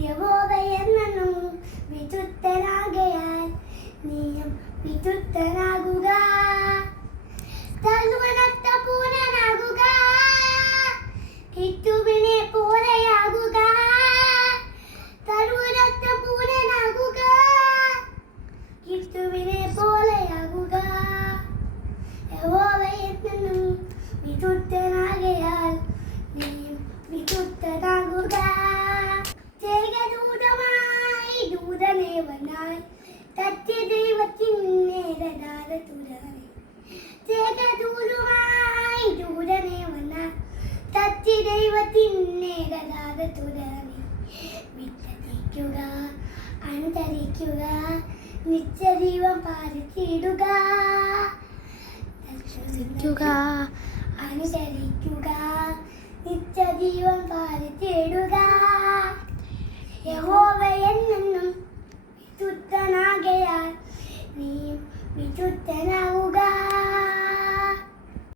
യഹോവയെന്നും വിശുദ്ധനാകയാൽ നീയും വിശുദ്ധനാകുക. തഴുവനത്ത പൂർണ്ണനാകുക, ക്രിസ്തുവിനെ പോലെയാകുക. തഴുവനത്ത പൂർണ്ണനാകുക, ക്രിസ്തുവിനെ പോലെയാകുക. യഹോവയെന്നും വിശുദ്ധനാകയാൽ നീയും വിശുദ്ധനാകുക. ജയദൂതമായി ദൂതനെ വന്നാൽ സത്യദൈവത്തിൻ്റെ രഥാരതുരനെ. ജയദൂതമായി ദൂതനെ വന്നാൽ സത്യദൈവത്തിൻ്റെ രഥാരതുരനെ. വിശ്വസിക്കുക, അനുസരിക്കുക, നിത്യജീവൻ പാലിച്ചിടുക. വിശ്വസിക്കുക, അനുസരിക്കുക, നിത്യജീവൻ പാലിച്ചിടുക. യഹോവ